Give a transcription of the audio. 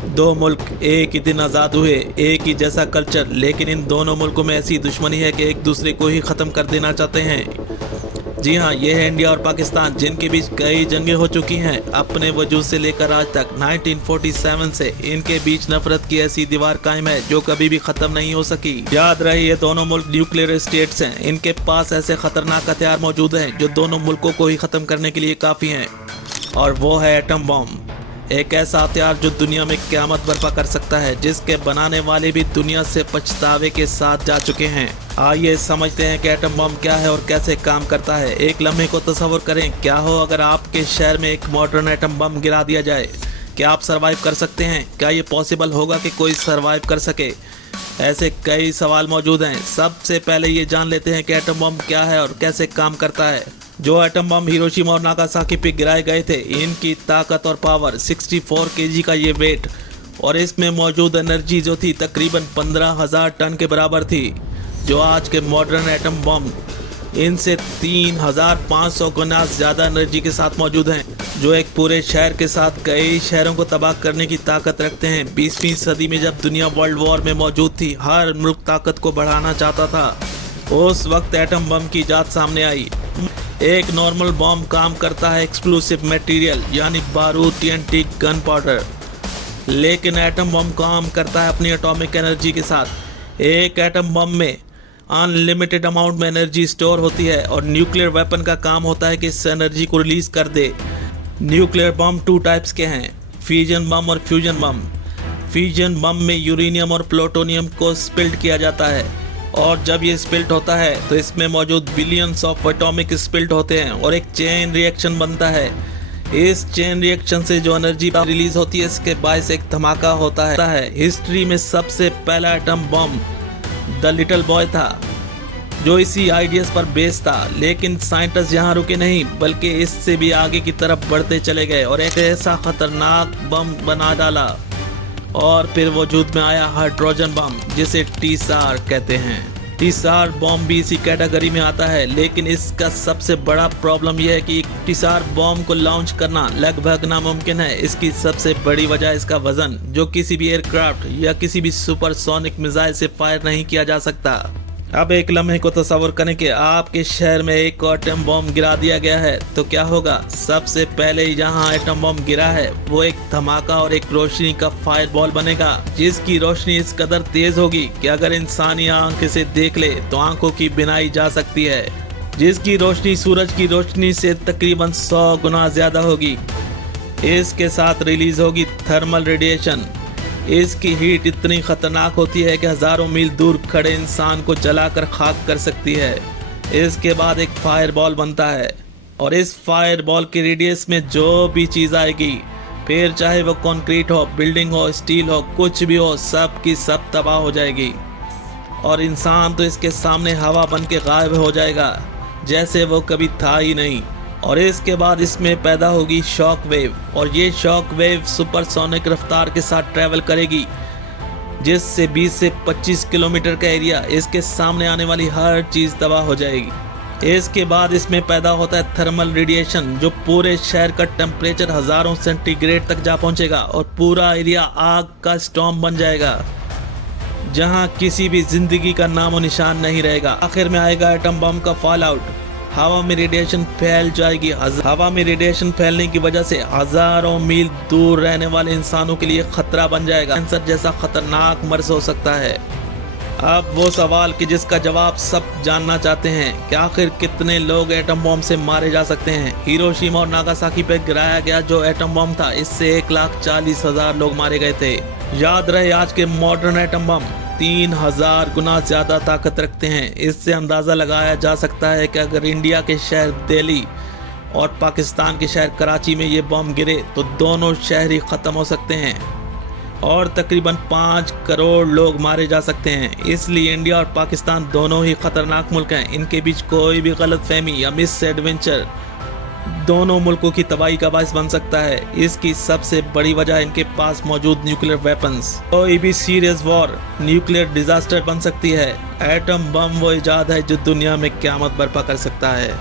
दो मुल्क एक ही दिन आज़ाद हुए, एक ही जैसा कल्चर, लेकिन इन दोनों मुल्कों में ऐसी दुश्मनी है कि एक दूसरे को ही ख़त्म कर देना चाहते हैं। जी हाँ, ये है इंडिया और पाकिस्तान, जिनके बीच कई जंगें हो चुकी हैं। अपने वजूद से लेकर आज तक 1947 से इनके बीच नफरत की ऐसी दीवार कायम है जो कभी भी ख़त्म नहीं हो सकी। याद रहे, ये दोनों मुल्क न्यूक्लियर स्टेट्स हैं। इनके पास ऐसे ख़तरनाक हथियार मौजूद हैं जो दोनों मुल्कों को ही ख़त्म करने के लिए काफ़ी हैं, और वो है एटम बम। एक ऐसा हथियार जो दुनिया में क़यामत बर्पा कर सकता है, जिसके बनाने वाले भी दुनिया से पछतावे के साथ जा चुके हैं। आइए समझते हैं कि एटम बम क्या है और कैसे काम करता है। एक लम्हे को तस्वर करें, क्या हो अगर आपके शहर में एक मॉडर्न एटम बम गिरा दिया जाए। क्या आप सरवाइव कर सकते हैं? क्या ये पॉसिबल होगा कि कोई सरवाइव कर सके? ऐसे कई सवाल मौजूद हैं। सबसे पहले ये जान लेते हैं कि एटम बम क्या है और कैसे काम करता है। जो एटम बम हिरोशिमा और नागासाकी पे गिराए गए थे, इनकी ताकत और पावर 64 केजी का ये वेट, और इसमें मौजूद एनर्जी जो थी तकरीबन 15,000 टन के बराबर थी। जो आज के मॉडर्न एटम बम इनसे 3,500 गुना ज़्यादा एनर्जी के साथ मौजूद हैं, जो एक पूरे शहर के साथ कई शहरों को तबाह करने की ताकत रखते हैं। 20वीं सदी में जब दुनिया वर्ल्ड वॉर में मौजूद थी, हर मुल्क ताकत को बढ़ाना चाहता था। उस वक्त एटम बम की इजाद सामने आई। एक नॉर्मल बम काम करता है एक्सप्लोसिव मटेरियल यानी बारूद, TNT, गन पाउडर, लेकिन एटम बम काम करता है अपनी एटॉमिक एनर्जी के साथ। एक एटम बम में अनलिमिटेड अमाउंट में एनर्जी स्टोर होती है, और न्यूक्लियर वेपन का काम होता है कि इस एनर्जी को रिलीज कर दे। न्यूक्लियर बम 2 टाइप्स के हैं, फ्यूजन बम और फ्यूजन बम। फ्यूजन बम में यूरेनियम और प्लूटोनियम को स्पिल्ट किया जाता है, और जब ये स्पिल्ट होता है तो इसमें मौजूद बिलियंस ऑफ एटॉमिक स्पिल्ट होते हैं और एक चेन रिएक्शन बनता है। इस चेन रिएक्शन से जो एनर्जी रिलीज होती है, इसके बायस एक धमाका होता है। हिस्ट्री में सबसे पहला atom bomb the little boy था, जो इसी आइडियाज पर बेस्ड था। लेकिन साइंटिस्ट यहाँ रुके नहीं, बल्कि इससे भी आगे की तरफ बढ़ते चले गए और एक ऐसा खतरनाक बम बना डाला। और फिर वजूद में आया हाइड्रोजन बम, जिसे टीसार कहते हैं। टीसार बम भी इसी कैटेगरी में आता है, लेकिन इसका सबसे बड़ा प्रॉब्लम यह है कि टीसार बम को लॉन्च करना लगभग नामुमकिन है। इसकी सबसे बड़ी वजह इसका वजन, जो किसी भी एयरक्राफ्ट या किसी भी सुपरसोनिक मिसाइल से फायर नहीं किया जा सकता। अब एक लम्हे को तस्वर करें कि आपके शहर में एक एटम बम गिरा दिया गया है, तो क्या होगा? सबसे पहले जहां एटम बम गिरा है, वो एक धमाका और एक रोशनी का फायरबॉल बनेगा, जिसकी रोशनी इस कदर तेज होगी कि अगर इंसानी आंख इसे देख ले तो आंखों की बिनाई जा सकती है, जिसकी रोशनी सूरज की रोशनी से तकरीबन 100 गुना ज्यादा होगी। इसके साथ रिलीज होगी थर्मल रेडिएशन। इसकी हीट इतनी खतरनाक होती है कि हजारों मील दूर खड़े इंसान को जलाकर खाक कर सकती है। इसके बाद एक फायरबॉल बनता है, और इस फायरबॉल के रेडियस में जो भी चीज़ आएगी, फिर चाहे वो कंक्रीट हो, बिल्डिंग हो, स्टील हो, कुछ भी हो, सब की सब तबाह हो जाएगी। और इंसान तो इसके सामने हवा बन के गायब हो जाएगा, जैसे वो कभी था ही नहीं। और इसके बाद इसमें पैदा होगी शॉक वेव, और ये शॉक वेव सुपरसोनिक रफ्तार के साथ ट्रैवल करेगी, जिससे 20 से 25 किलोमीटर का एरिया, इसके सामने आने वाली हर चीज़ तबाह हो जाएगी। इसके बाद इसमें पैदा होता है थर्मल रेडिएशन, जो पूरे शहर का टेम्परेचर हज़ारों सेंटीग्रेड तक जा पहुंचेगा और पूरा एरिया आग का स्टॉर्म बन जाएगा, जहां किसी भी जिंदगी का नामो निशान नहीं रहेगा। आखिर में आएगा एटम बम का फॉल आउट। हवा में रेडिएशन फैल जाएगी। हवा में रेडिएशन फैलने की वजह से हजारों मील दूर रहने वाले इंसानों के लिए खतरा बन जाएगा। कैंसर जैसा खतरनाक मर्ज हो सकता है। अब वो सवाल कि जिसका जवाब सब जानना चाहते हैं कि आखिर कितने लोग एटम बम से मारे जा सकते हैं। हिरोशिमा और नागासाकी पे गिराया गया जो एटम बम था, इससे 1,40,000 लोग मारे गए थे। याद रहे, आज के मॉडर्न एटम बम 3,000 गुना ज़्यादा ताकत रखते हैं। इससे अंदाज़ा लगाया जा सकता है कि अगर इंडिया के शहर दिल्ली और पाकिस्तान के शहर कराची में ये बम गिरे तो दोनों शहर ही ख़त्म हो सकते हैं और तकरीबन 5 करोड़ लोग मारे जा सकते हैं। इसलिए इंडिया और पाकिस्तान दोनों ही ख़तरनाक मुल्क हैं। इनके बीच कोई भी गलतफहमी या मिस एडवेंचर दोनों मुल्कों की तबाही का बायस बन सकता है। इसकी सबसे बड़ी वजह इनके पास मौजूद न्यूक्लियर वेपन्स। कोई भी सीरियस वॉर न्यूक्लियर डिजास्टर बन सकती है। एटम बम वो इजाद है जो दुनिया में क़यामत बर्पा कर सकता है।